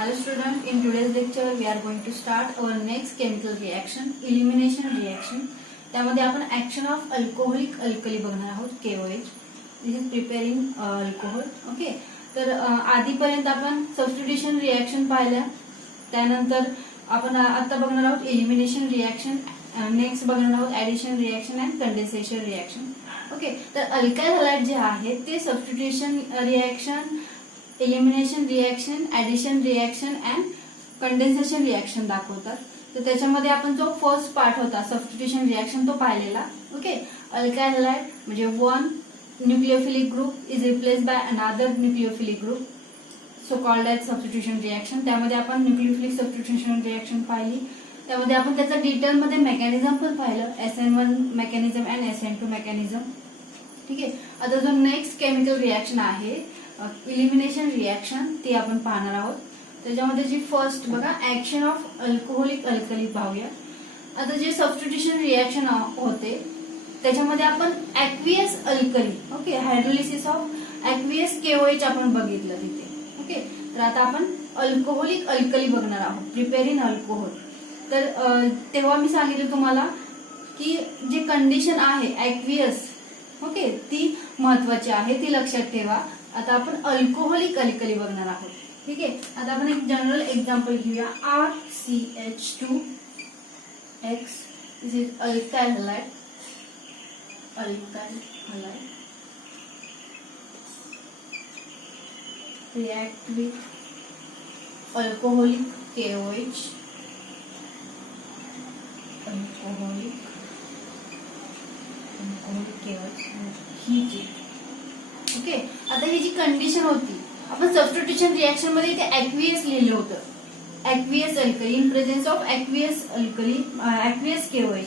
Hello student, in today's lecture we are going to start our next chemical reaction, elimination reaction. त्यामध्ये आपण action of alcoholic alkali बघणार आहोत, KOH. This is preparing alcohol. Okay. तर आधीपर्यंत आपण substitution reaction पाहिल्या, त्यानंतर आपण आता बघणार आहोत elimination reaction, नेक्स्ट बघणार आहोत addition reaction and condensation reaction. Okay. तर अल्काइल हॅलाइड जे आहे ते substitution reaction, elimination reaction, addition reaction and condensation reaction दाखवतात. तर त्याच्यामध्ये आपण जो फर्स्ट पार्ट होता सबस्टिट्यूशन रिएक्शन तो पाहिलेला. ओके. अल्काइल हॅलाइड म्हणजे one nucleophilic group is replaced by another nucleophilic group, so called as substitution reaction. त्यामध्ये आपण न्यूक्लियोफिलिक सबस्टिट्यूशन रिएक्शन पाहिली. त्यामध्ये आपण त्याचा डिटेलमध्ये मेकॅनिझम पण पाहिलं, SN1 mechanism and SN2 mechanism. ठीक आहे. आता जो नेक्स्ट केमिकल रिएक्शन आहे इलिमिनेशन रिएक्शन ते आपण पाहणार आहोत. त्याच्यामध्ये जी फर्स्ट बघा ऍक्शन ऑफ अल्कोहोलिक अल्कली पाहूया. आता जे सबस्टिट्यूशन रिएक्शन होते त्याच्यामध्ये आपण aqueous alkali, okay, hydrolysis of aqueous KOH आपण बघितलं तिथे. ओके. तर आता आपण अल्कोहोलिक अल्कली बघणार आहोत, प्रिपेरिंग अल्कोहोल. तर तेव्हा मी सांगितलं तुम्हाला की जी कंडिशन आहे ऍक्वियस, ओके, ती महत्वाची आहे, ती लक्षात ठेवा. आता आपण अल्कोहोलिक अल्कली बघणार आहोत. ठीक आहे. आता आपण एक जनरल एक्झाम्पल घेऊया. RCH2X this is alkyl halide, alkyl halide react with alcoholic KOH, alcoholic KOH ही जी. ओके. आता ही जी कंडिशन होती आपण सबस्टिट्यूशन रिएक्शन मध्ये इथे ऍक्वियस लिहिलं होतं, aqueous alkali in presence of aqueous alkali, aqueous KOH.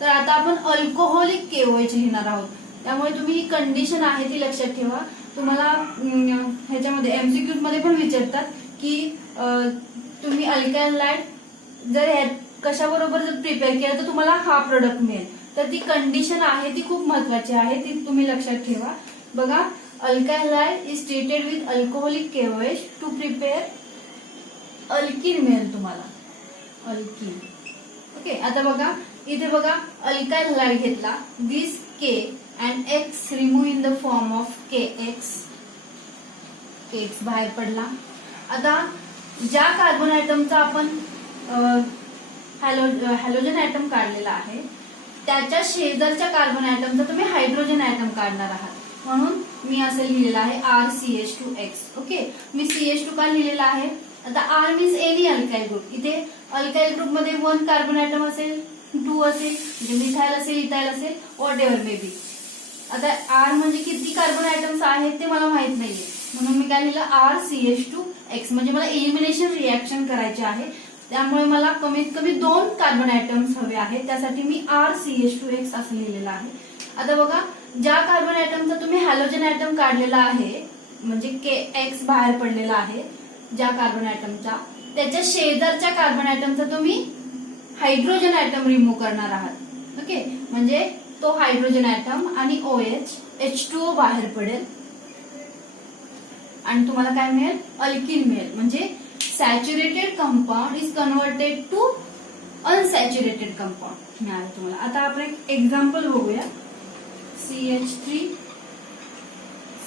तर आता आपण अल्कोहोलिक KOH लिहिणार आहोत. त्यामुळे तुम्ही ही कंडिशन आहे ती लक्षात ठेवा. तुम्हाला ह्याच्यामध्ये MCQs मध्ये पण विचारतात की तुम्ही अल्काइल हॅलाइड जर कशाबरोबर जर प्रिपेअर केलं तर तुम्हाला हा प्रोडक्ट मिळेल. तर ती कंडिशन आहे ती खूप महत्वाची आहे, ती तुम्ही लक्षात ठेवा. बघा, alkyl halide is treated with alcoholic KOH to prepare alkene मिळेल तुम्हाला, अल्कीन. ओके. आता बघा इथे बघा अल्काइल हॅलाइड घेतला, दिस K and X remove in the form of KX बाहेर पडला. आता ज्या कार्बन ऍटमचा आपण हॅलोजन ऍटम काढलेला आहे त्याच्या शेजारच्या कार्बन ऍटमचा तुम्ही हायड्रोजन ऍटम काढणार आहात, म्हणून मी असं लिहिलेलं आहे RCH2X. ओके. मी CH2 का लिहिलेला आहे? आता R means any alkyl group. इथे अल्काइल ग्रुप मध्ये 1 कार्बन ऍटम असेल, 2 असेल, म्हणजे मिथाइल असेल, इथाइल असेल, व्हॉट एव्हर मे बी. आता R म्हणजे किती कार्बन ऍटम्स आहेत ते मला माहित नाहीये, म्हणून मी काय लिहिलं RCH2X. म्हणजे मला एलिमिनेशन रिएक्शन करायचे आहे, त्यामुळे मला कमीत कमी 2 कार्बन ऍटम्स हवे आहेत, त्यासाठी मी RCH2X असं लिहिलेलं आहे. आता बघा, ज्या कार्बन ऍटमचा तुम्ही हॅलोजन ऍटम काढलेला आहे म्हणजे KX बाहेर पडलेला आहे ज्या कार्बन ऍटमचा, त्याच्या शेजारच्या कार्बन ऍटमचा तुम्ही हायड्रोजन ऍटम रिमूव्ह करणार आहात. ओके. म्हणजे तो हायड्रोजन ऍटम आणि OH H2O बाहेर पडेल आणि तुम्हाला काय मिळेल? अल्कीन मिळेल. म्हणजे saturated compound is converted to unsaturated compound मिळालं तुम्हाला. आता आपण एक एक्झाम्पल बघूया. CH3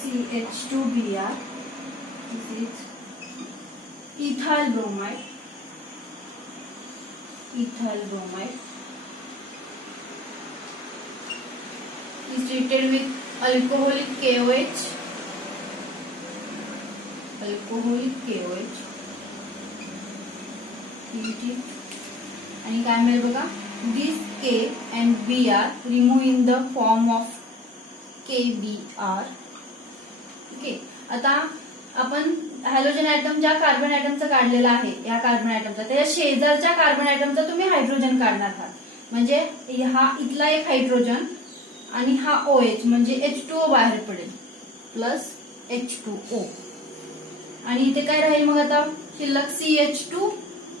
CH2Br this is ethyl bromide, ethyl bromide is treated with alcoholic KOH, alcoholic KOH. आणि काय मिळेल बघा, this K and Br remove in the form of KBr. Okay. आता आपण हॅलोजन ऍटम ज्या कार्बन ऍटमचा काढलेला आहे या कार्बन ऍटमचा, त्याच्या शेजारच्या कार्बन ऍटमचा तुम्ही हायड्रोजन काढणार आहात. म्हणजे हा इथला एक हायड्रोजन आणि हा OH म्हणजे H2O बाहेर पडेल प्लस H2O. आणि इथे काय राहील मग आता शिल्लक CH2,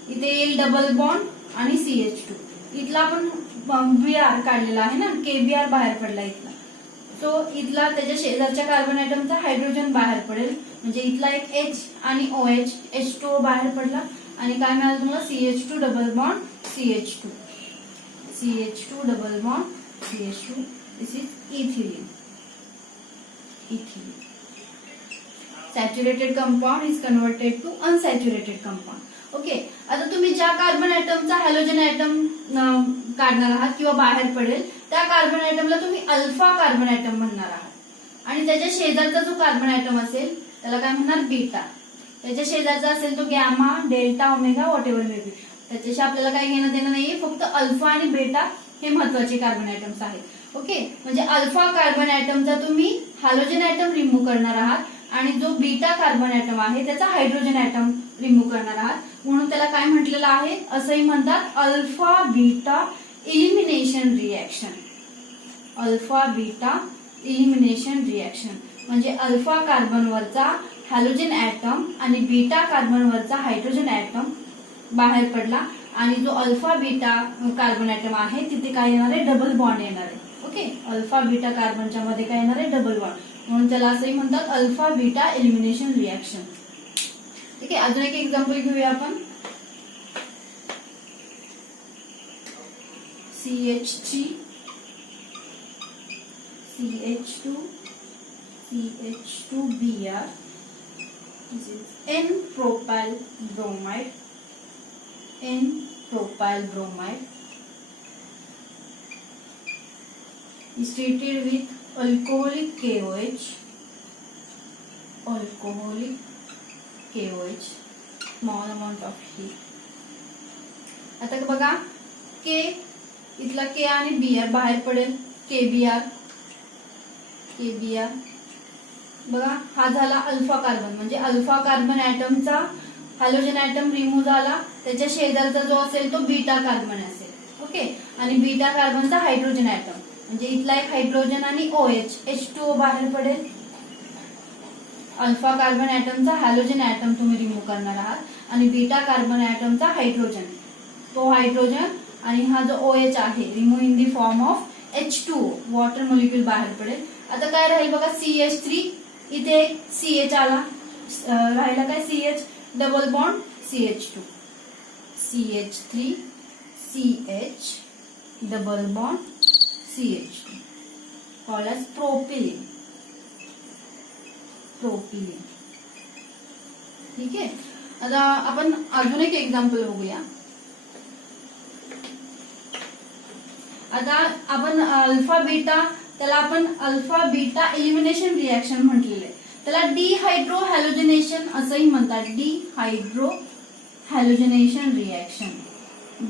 इथे येईल डबल बॉन्ड आणि CH2. इथला आपण Br काढलेला आहे ना, KBr बाहेर पडला इथला, सो इथला त्याच्या शेजारच्या कार्बन ऍटमचा हायड्रोजन बाहेर पडेल, म्हणजे इथला एक H आणि OH H2O बाहेर पडला आणि काय मिळालं तुम्हाला CH2 double bond CH2 double bond CH2. This is ethylene. Saturated compound is converted to unsaturated compound. Okay, आता तुम्ही ज्या कार्बन ऍटमचा हॅलोजन ऍटम काढणार आहात किंवा बाहेर पडेल त्या कार्बन ऍटमला तुम्ही अल्फा कार्बन ऍटम म्हणणार आहात आणि त्याच्या शेजारचा जो कार्बन ऍटम असेल त्याला काय म्हणणार बीटा. त्याच्या शेजारचा असेल तो gamma, delta, omega, what ever may be. त्याच्याशी आपल्याला काही घेणं देणं नाहीये, फक्त अल्फा आणि बेटा हे महत्वाचे कार्बन ऍटम्स आहेत. ओके, म्हणजे अल्फा कार्बन ऍटमचा तुम्ही हॅलोजन ऍटम रिमूव्ह करणार आहात आणि जो बीटा कार्बन ऍटम आहे त्याचा हायड्रोजन ऍटम रिमूव्ह करणार आहात, म्हणून त्याला काय म्हटलेलं आहे असंही म्हणतात alpha beta elimination reaction. Alpha beta elimination reaction म्हणजे अल्फा कार्बनवरचा हॅलोजन ऍटम आणि बीटा कार्बनवरचा हायड्रोजन ऍटम बाहेर पडला आणि जो अल्फा बीटा कार्बन ऍटम आहे तिथे काय येणार आहे डबल बॉन्ड येणार आहे. ओके, अल्फा बीटा कार्बनच्या मध्ये काय येणार आहे डबल बॉन्ड, म्हणून त्याला असंही म्हणतात अल्फा बीटा एलिमिनेशन रिएक्शन. ठीक आहे, अजून एक एक्झाम्पल घेऊया आपण. CH3 CH2 CH2Br. This is N-propyl bromide. N-propyl bromide is treated with alcoholic KOH. Alcoholic KOH. Small amount of heat. आता बघा K इथला K आणि Br बाहेर पडेल. KBr बघा हा झाला अल्फा कार्बन, म्हणजे अल्फा कार्बन ऍटमचा हॅलोजन ऍटम रिमूव्ह झाला, त्याच्या शेजारचा जो असेल तो बीटा कार्बन असेल. ओके, आणि बीटा कार्बनचा हायड्रोजन ऍटम म्हणजे इथला एक हायड्रोजन आणि OH H2O बाहेर पडेल. अल्फा कार्बन ऍटमचा हॅलोजन ऍटम तुम्ही रिमूव्ह करणार आहात आणि बीटा कार्बन ऍटमचा हायड्रोजन, तो हायड्रोजन आणि हा जो OH आहे remove in the form of H2O water molecule बाहेर पडेल. आता काय राहील बघा CH3, इथे एक CH आला, राहिला काय CH double bond CH2. CH3 CH double bond CH2 called as propylene. ठीक आहे, आता आपण अजून एक एक्झाम्पल बघूया. आता आपण अल्फा बीटा, त्याला आपण अल्फा बीटा एलिमिनेशन रिएक्शन म्हटलेलं आहे. त्याला डिहायड्रो हॅलोजनेशन असंही म्हणतात. Dehydrohalogenation reaction.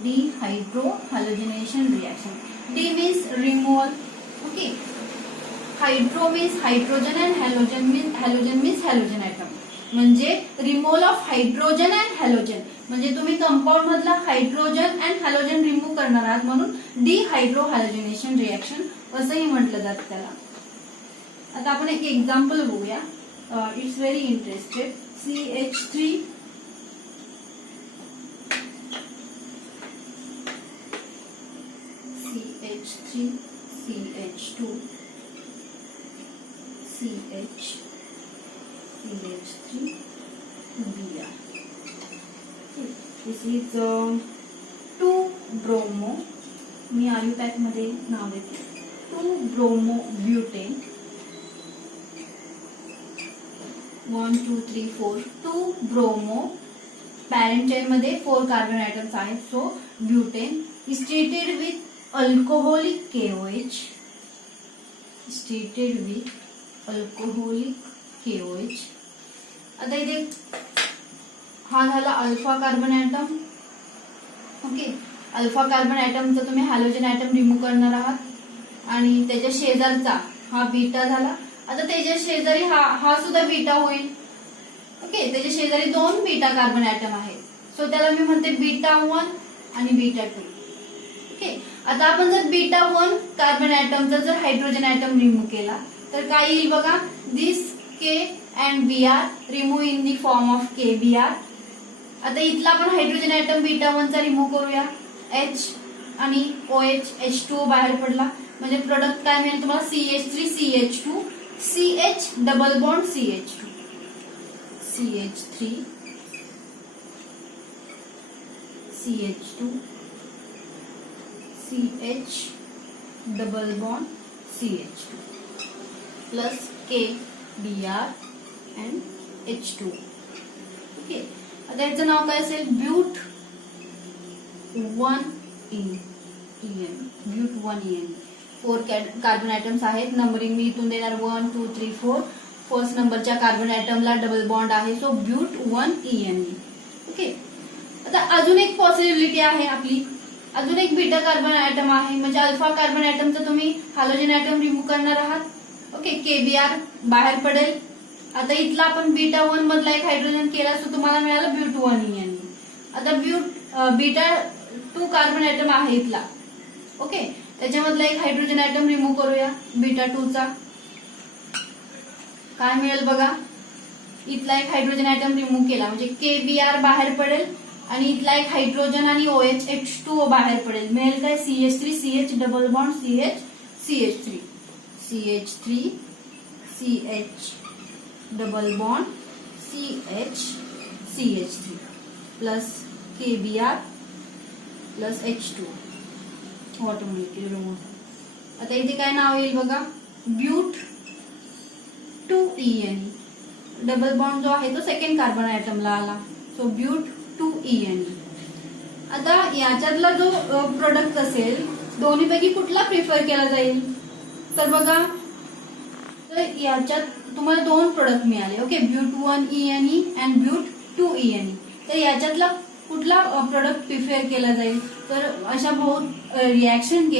Dehydrohalogenation reaction. De means removal. Okay, hydro means hydrogen and halogen means halogen atom, म्हणजे removal of hydrogen and halogen, म्हणजे तुम्ही कंपाऊंड मधला हायड्रोजन अँड हॅलोजन रिमूव्ह करणार आहात, म्हणून डिहायड्रो हॅलोजनेशन रिएक्शन असंही म्हटलं जातं त्याला. आता आपण एक एक्झाम्पल बघूया. It's very interested. CH3 CH2 CH3Br. This is 2-bromo. मी आयुपॅक मध्ये नाव देते. 2-bromo-butane. 1 2 3 4 2-bromo. पॅरेंट चेन मध्ये 4 कार्बन ऍटम्स आहेत. So butane is treated with alcoholic KOH. Treated with alcoholic KOH. आता इथे हा झाला alpha carbon atom. Okay, alpha carbon ऍटमचा तुम्ही हॅलोजन ऍटम रिमूव्ह करणार आहात आणि त्याच्या शेजारचा हा बीटा झाला. आता त्याच्या शेजारी हा सुद्धा बीटा होईल. ओके, त्याच्या शेजारी 2 बीटा कार्बन ऍटम आहेत, सो त्याला मी म्हणते बीटा 1 आणि बीटा 2. ओके, आता आपण जर बीटा 1 कार्बन ऍटमचा जर हायड्रोजन ऍटम रिमूव्ह केला तर काय येईल बघा. दिस K and Br remove in the form of KBr. आता इथला आपण हायड्रोजन ऍटम बीटा 1 चा रिमूव्ह करूया. H आणि OH H2O बाहेर पडला म्हणजे प्रोडक्ट काय मिळेल तुम्हाला CH3 CH2 CH double bond CH2 CH3 CH2 CH double bond CH2 plus KBr and H2. Okay, आता याचं नाव काय असेल but 1En. But 1En. 4 carbon atoms आहेत. नंबरिंग मी इथून देणार 1 2 3 4. फर्स्ट नंबरच्या कार्बन ऍटमला डबल बॉन्ड आहे, सो ब्यूट 1En. ओके, आता अजून एक पॉसिबिलिटी आहे आपली, अजून एक बीटा कार्बन ऍटम आहे, म्हणजे अल्फा कार्बन ऍटमचा तुम्ही हॅलोजन ऍटम रिमूव्ह करणार आहात. ओके, KBr बाहेर पडेल. आता इथला आपण बीटा 1 मधला एक हायड्रोजन केला, सो तुम्हाला मिळालं ब्यूट 1En. आता बीटा 2 कार्बन ऍटम आहे इथला. ओके, त्याच्यामधला एक हायड्रोजन ऍटम रिमूव्ह करूया बीटा 2 चा. काय मिळेल बघा, इथला एक हायड्रोजन ऍटम रिमूव्ह केला म्हणजे KBr बाहेर पडेल आणि इथला एक हायड्रोजन आणि OH H2O बाहेर पडेल. मिळेल काय CH3 CH double bond CH CH3 CH3 CH double bond CH CH3 plus KBr plus H2 water molecule remove. आता इथे काय नाव येईल बघा, ब्यूट 2En. डबल बॉन्ड जो आहे तो सेकंड कार्बन ऍटमला आला, सो ब्यूट 2En. आता याच्यातला जो प्रोडक्ट असेल दोन्हीपैकी कुठला प्रिफर केला जाईल, तर बघा तर याच्यात तुम्हाला दोन प्रोडक्ट मिळाले. Okay, but 1En and but 2En. तर याच्यातला कुठला प्रोडक्ट प्रिफर केला जाईल, तर अशा बहुत रिॲक्शन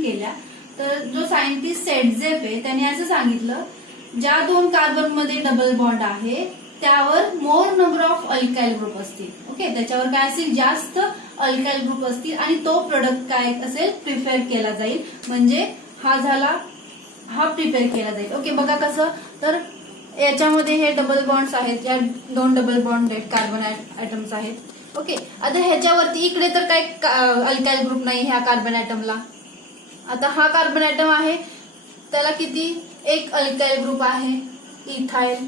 केल्या तर जो सायंटिस्ट सेटझेप आहे त्याने असं सांगितलं, ज्या दोन कार्बन मध्ये डबल बॉन्ड आहे त्यावर मोर नंबर ऑफ अल्काइल ग्रुप असतील. ओके, त्याच्यावर काय असेल, जास्त अल्काइल ग्रुप असतील आणि तो प्रोडक्ट काय असेल प्रिफर केला जाईल. म्हणजे हा झाला, हा प्रिपेअर केला जाईल. ओके, बघा कसं, तर याच्यामध्ये हे डबल बॉन्ड्स आहेत, या दोन डबल बॉन्डेड कार्बन ऍटम्स आहेत. ओके, आता ह्याच्यावरती इकडे तर काय अल्काइल ग्रुप नाही ह्या कार्बन ऍटमला. आता हा कार्बन ऍटम आहे त्याला किती, एक अल्काइल ग्रुप आहे इथाइल,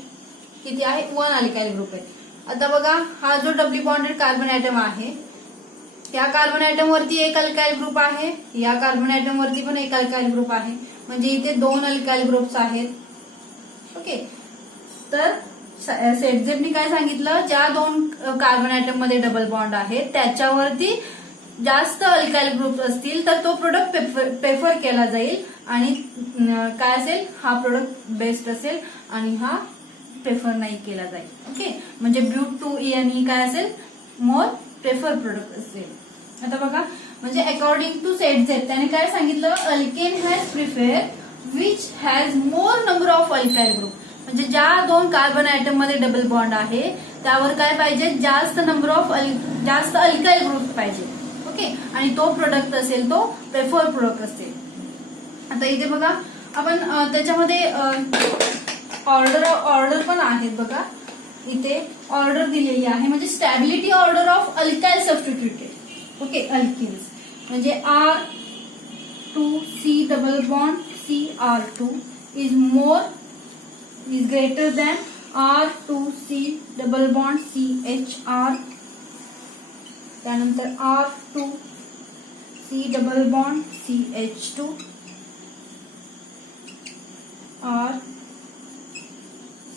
किती आहे 1 अल्काइल ग्रुप आहे. आता बघा हा जो डबली बॉन्डेड कार्बन ऍटम आहे त्या कार्बन ऍटम वरती एक अल्काइल ग्रुप आहे, या कार्बन ऍटम वरती पण एक अल्काइल ग्रुप आहे, म्हणजे इथे 2 अल्काइल ग्रुप्स आहेत. ओके, तर सेटझेपनी काय सांगितलं, ज्या दोन कार्बन ऍटम मध्ये डबल बॉन्ड आहे त्याच्यावरती जास्त अल्काइल ग्रुप असतील तर तो प्रोडक्ट प्रेफर केला जाईल आणि काय असेल, हा प्रोडक्ट बेस्ट असेल आणि हा प्रेफर नाही केला जाईल. ओके, म्हणजे ब्यूट 2En काय असेल, मोर प्रेफर प्रोडक्ट असेल. आता बघा, म्हणजे अकॉर्डिंग टू सेटझेप त्याने काय सांगितलं, alkane has prefer which has more number of alkyl group. म्हणजे ज्या दोन कार्बन ऍटम मध्ये डबल बॉन्ड आहे त्यावर काय पाहिजे, जास्त नंबर ऑफ जास्त अल्काइल ग्रुप पाहिजे. ओके, आणि तो प्रोडक्ट असेल तो प्रेफर प्रोडक्ट असेल. आता इथे बघा आपण त्याच्यामध्ये ऑर्डर पण आहेत बघा, इथे ऑर्डर दिलेली आहे, म्हणजे stability order of alkyl substituted. Okay, alkenes म्हणजे R2C double bond CR2 is greater than R2C double bond CHR. त्यानंतर R2C double bond CH2,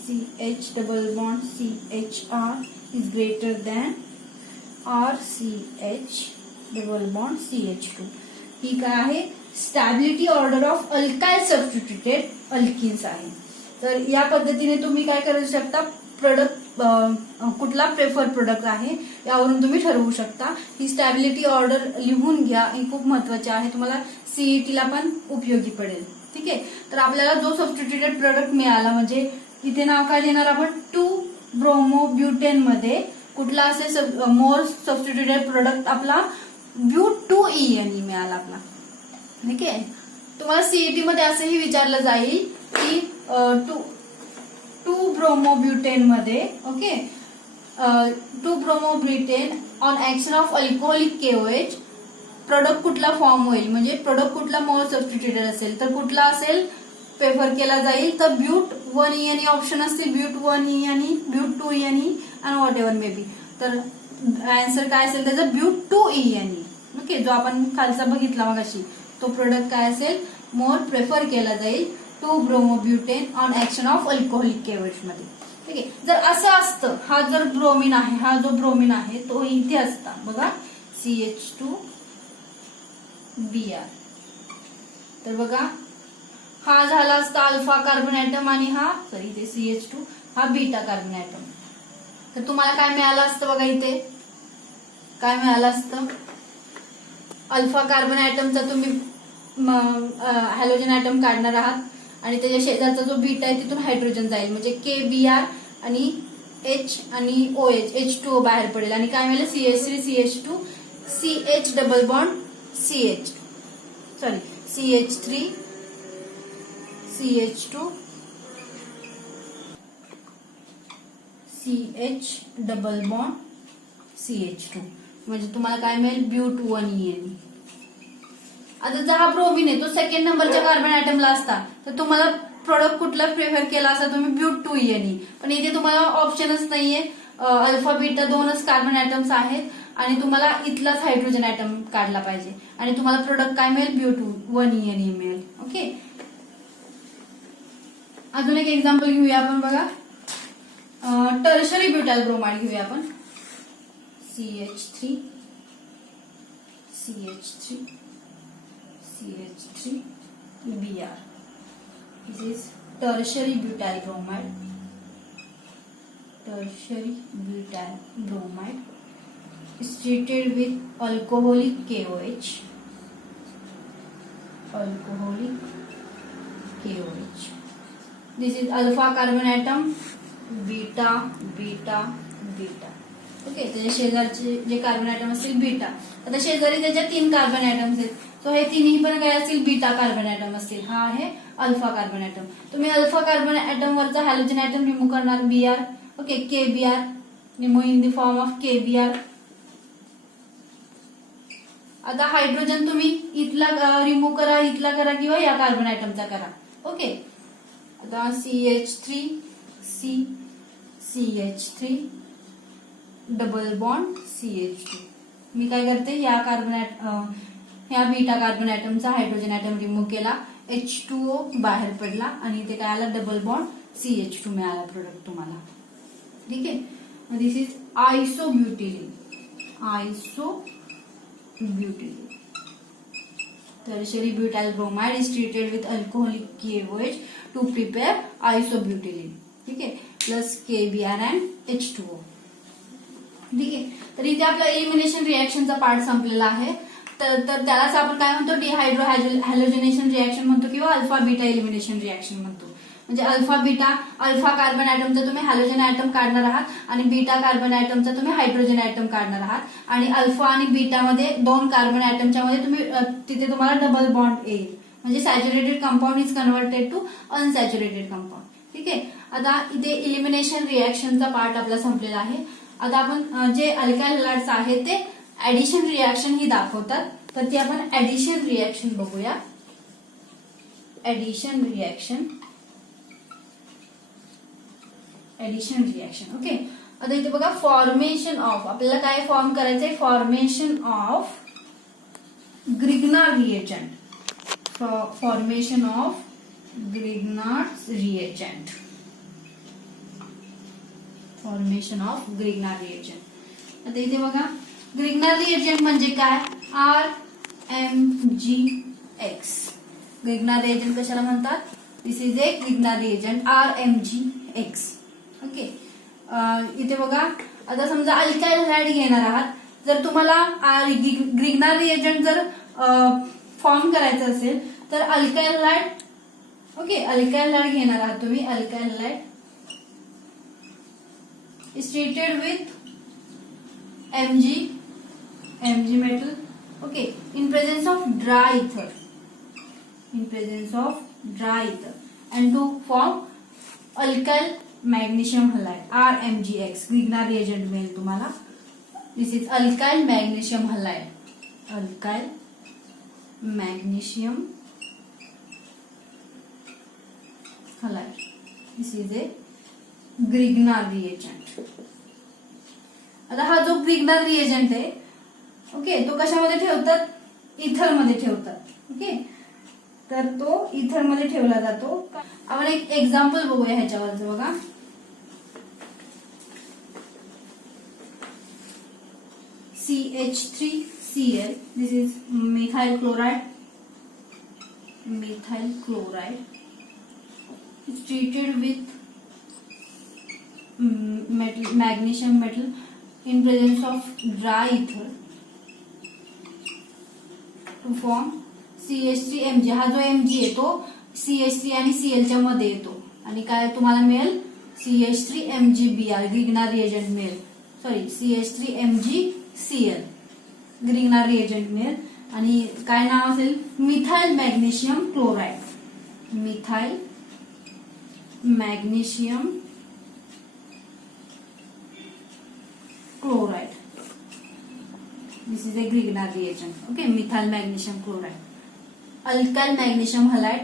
RCH double bond CHR is greater than RCH double bond CH2. ही काय आहे, stability order of alkyl substituted alkenes आहे. तर या पद्धतीने तुम्ही काय करू शकता, प्रोडक्ट कुठला प्रेफर प्रोडक्ट आहे यावरून तुम्ही ठरवू शकता. ही स्टॅबिलिटी ऑर्डर लिहून घ्या, ही खूप महत्वाची आहे, तुम्हाला सीईटीला पण उपयोगी पडेल. ठीक आहे, तर आपल्याला जो सबस्टिट्यूटेड प्रोडक्ट मिळाला, म्हणजे इथे नाव काय देणार आपण, 2-ब्रोमोब्युटेन मध्ये कुठला असेल मोर सबस्टिट्यूटेड प्रोडक्ट आपला ब्यूट 2En मिळाला आपला. ठीक आहे, तुम्हाला सीईटी मध्ये असंही विचारलं जाईल की 2-ब्रोमोब्युटेन मध्ये, okay, two bromobutane on action of alcoholic KOH product कुठला फॉर्म होईल, म्हणजे प्रोडक्ट कुठला मोल सबस्टिट्यूटेड असेल तर कुठला असेल प्रेफर केला जाईल, तर ब्यूट 1 ऑप्शन असतील, ब्यूट 1 ब्यूट 2 आणि व्हॉट एव्हर मे बी. तर आन्सर काय असेल त्याचा ब्यूट 2 ओके, जो आपण खालचा बघितला मगाशी तो प्रोडक्ट काय असेल मोर प्रेफर केला जाईल two bromobutane on action of alcoholic केवेट्स मध्ये. ठीक आहे, जर असं असतं, हा जर ब्रोमिन आहे, हा जो ब्रोमिन आहे तो इथे असता बघा CH2Br, तर बघा हा झाला असता अल्फा कार्बन ऍटम आणि हा इथे CH2 हा बीटा कार्बन ऍटम. तर तुम्हाला काय मिळालं असतं बघा, इथे काय मिळालं असतं, अल्फा कार्बन ऍटमचा तुम्ही हॅलोजन ऍटम काढणार आहात आणि त्याच्या शेजारचा जो बीटा आहे तिथून हायड्रोजन जाईल, म्हणजे KBr आणि H आणि OH H2O बाहेर पडेल आणि काय मिळेल CH3 CH2 CH double bond CH3 CH2 CH double bond CH2, म्हणजे तुम्हाला काय मिळेल ब्यूट 1 आता जर हा ब्रोमिन आहे तो सेकंड नंबरच्या कार्बन ऍटमला असता तर तुम्हाला प्रोडक्ट कुठला प्रेफर केला असता तुम्ही ब्यूट 2 पण इथे तुम्हाला ऑप्शनच नाहीये, अल्फा बीटा दोनच कार्बन ऍटम्स आहेत आणि तुम्हाला इथलाच हायड्रोजन ऍटम काढला पाहिजे आणि तुम्हाला प्रोडक्ट काय मिळेल ब्यूट 1 मिळेल. ओके, अजून एक एक्झाम्पल घेऊया आपण बघा, टर्शरी ब्युटाइल ब्रोमाइड घेऊया आपण CH3 Br. This is tertiary butyl bromide. Tertiary butyl bromide is treated with alcoholic KOH. This is alpha carbon atom, beta. Okay, त्याच्या शेजारचे जे कार्बन ऍटम असतील बीटा, आता शेजारी त्याच्या 3 कार्बन ऍटम्स आहेत, सो हे तिन्ही पण काय असतील बीटा कार्बन ऍटम असतील. हा आहे अल्फा कार्बन ऍटम. तुम्ही अल्फा कार्बन ऍटम वरचा हॅलोजन ऍटम रिमूव्ह करणार Br. Okay, KBr remove in the form of KBr. आता हायड्रोजन तुम्ही इथला रिमूव्ह करा, इथला करा किंवा या कार्बन ऍटमचा करा. ओके, आता CH3 CH3 double bond CH2. मी काय करते, या बीटा कार्बन ऍटमचा हायड्रोजन ऍटम रिमूव्ह केला, H2O बाहेर पडला आणि इथे काय आला डबल बॉन्ड CH2 मिळाला प्रोडक्ट तुम्हाला. ठीक आहे, दिस is आयसोब्युटिलीन. Tertiary butyl bromide is treated with alcoholic KOH to prepare isobutylene. ठीक आहे, प्लस KBr and H2O. ठीक आहे, तर इथे आपला एलिमिनेशन रिएक्शनचा पार्ट संपलेला आहे. तर त्यालाच आपण काय म्हणतो डिहायड्रो हॅलोजनेशन रिएक्शन म्हणतो किंवा अल्फा बीटा एलिमिनेशन रिएक्शन म्हणतो. म्हणजे अल्फा कार्बन ऍटमचा तुम्ही हॅलोजन ऍटम काढणार आहात आणि बीटा कार्बन ऍटमचा तुम्ही हायड्रोजन ऍटम काढणार आहात आणि अल्फा आणि बीटा मध्ये 2 कार्बन ऍटमच्या मध्ये तिथे तुम्हाला डबल बॉन्ड येईल, म्हणजे saturated compound is converted to unsaturated compound. ठीक आहे, आता इथे इलिमिनेशन रिएक्शनचा पार्ट आपला संपलेला आहे. आता आपण जे अल्काइल हॅलाइड्स आहेत ते ऍडिशन रिएक्शन ही दाखवतात, तर ती आपण ऍडिशन रिएक्शन बघूया. Addition reaction. ओके, आता इथे बघा फॉर्मेशन ऑफ, आपल्याला काय फॉर्म करायचंय, formation of Grignard reagent. Formation of Grignard reagent. आता इथे बघा ग्रिग्नार्ड रिएजंट म्हणजे काय, RMgX. ग्रिग्नार्ड रिएजंट कशाला म्हणतात, this is a Grignard reagent RMgX. ओके, इथे बघा आता समजा अल्काइल हॅलाइड घेणार आहात, जर तुम्हाला ग्रिग्नार्ड रिएजंट जर फॉर्म करायचं असेल तर अल्काइल हॅलाइड घेणार आहात तुम्ही. Alkyl halide is treated with Mg metal. Okay, in presence of dry ether. And to form alkyl magnesium halide RMgX. Grignard reagent मिळेल तुम्हाला. This is alkyl magnesium halide. magnesium halide. This is a Grignard reagent. आता हा जो Grignard reagent आहे, okay, तो कशामध्ये ठेवतात? इथर मध्ये ठेवतात. ओके, तर तो इथर मध्ये ठेवला जातो. आपण एक एक्झाम्पल बघूया ह्याच्यावरचं. बघा, CH3Cl. This is methyl chloride. Methyl chloride is treated with magnesium metal in presence of dry ether to form CH3Mg. हा जो Mg आहे तो CH3 आणि Cl च्या मध्ये येतो आणि काय तुम्हाला मिळेल? CH3MgBr Grignard reagent मिळेल. सॉरी, CH3MgCl Grignard reagent मिळेल. आणि काय नाव असेल? Methyl magnesium chloride. Methyl magnesium chloride. This is A Grignard reagent. Okay, methyl magnesium chloride. Alkyl magnesium halide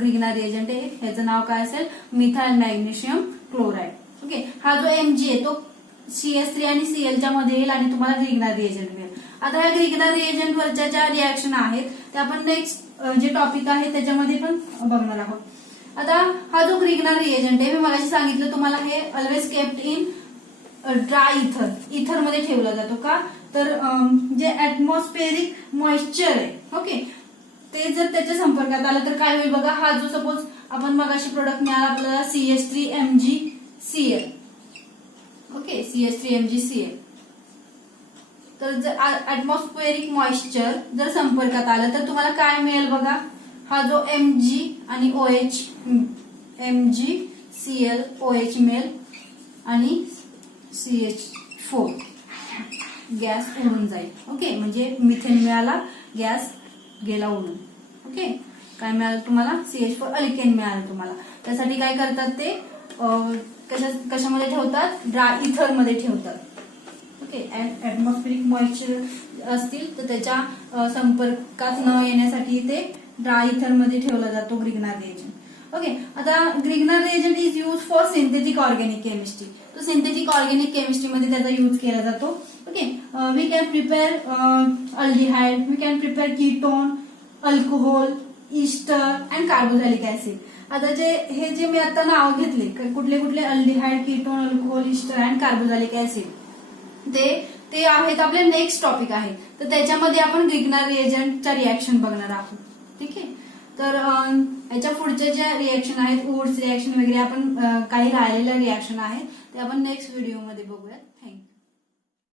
Grignard reagent आहे, ह्याचं नाव काय असेल? Methyl magnesium chloride. ओके, हा जो Mg आहे तो CH3 आणि Cl च्या मध्ये येईल आणि तुम्हाला Grignard reagent मिळेल. आता या Grignard reagent वरच्या ज्या रिॲक्शन आहेत त्या आपण नेक्स्ट जे टॉपिक आहे त्याच्यामध्ये पण बघणार आहोत. आता हा जो Grignard reagent आहे, मी मगाशी सांगितलं तुम्हाला, हे ऑलवेज केप्ट इन ड्राय इथर. इथर मध्ये ठेवला जातो. का? तर जे ऍटमॉस्फेरिक मॉइश्चर आहे, ओके, ते जर त्याच्या संपर्कात आलं तर काय होईल बघा. हा जो सपोज आपण मगाशी प्रोडक्ट मिळाला आपल्याला CH3MgCl. Okay, CH3MgCl. तर जर ऍटमॉस्फेरिक मॉइश्चर जर संपर्कात आलं तर तुम्हाला काय मिळेल बघा. हा जो Mg आणि OH, MgCl OH मिळेल आणि CH4 गॅस उडून जाईल. ओके, म्हणजे मिथेन मिळाला, गॅस गेला उडून. ओके, काय मिळालं तुम्हाला? CH4 अल्केन मिळालं तुम्हाला. त्यासाठी काय करतात ते कशामध्ये ठेवतात? ड्राय इथर मध्ये ठेवतात. ओके, ऍटमॉस्फेरिक मॉइश्चर असतील तर त्याच्या संपर्कात न येण्यासाठी ते ड्राय इथर मध्ये ठेवला जातो Grignard reagent. ओके, आता Grignard reagent is use for synthetic organic chemistry. तो सिंथेटिक ऑर्गॅनिक केमिस्ट्री मध्ये त्याचा यूज केला जातो. Okay, we can prepare aldehyde, we can prepare ketone, alcohol, ester and carboxylic acid. आता हे जे मी आता नाव घेतले, कुठले कुठले? Aldehyde, ketone, alcohol, ester and carboxylic acid, ते आहेत आपले नेक्स्ट टॉपिक आहे. तर त्याच्यामध्ये आपण Grignard reagentच्या रिॲक्शन बघणार आहोत. ठीक आहे, तर याच्या पुढच्या ज्या रिॲक्शन आहेत, वुड्स रिॲक्शन वगैरे, आपण काही राहिलेल्या रिॲक्शन आहेत ते आपण नेक्स्ट व्हिडिओमध्ये बघूयात.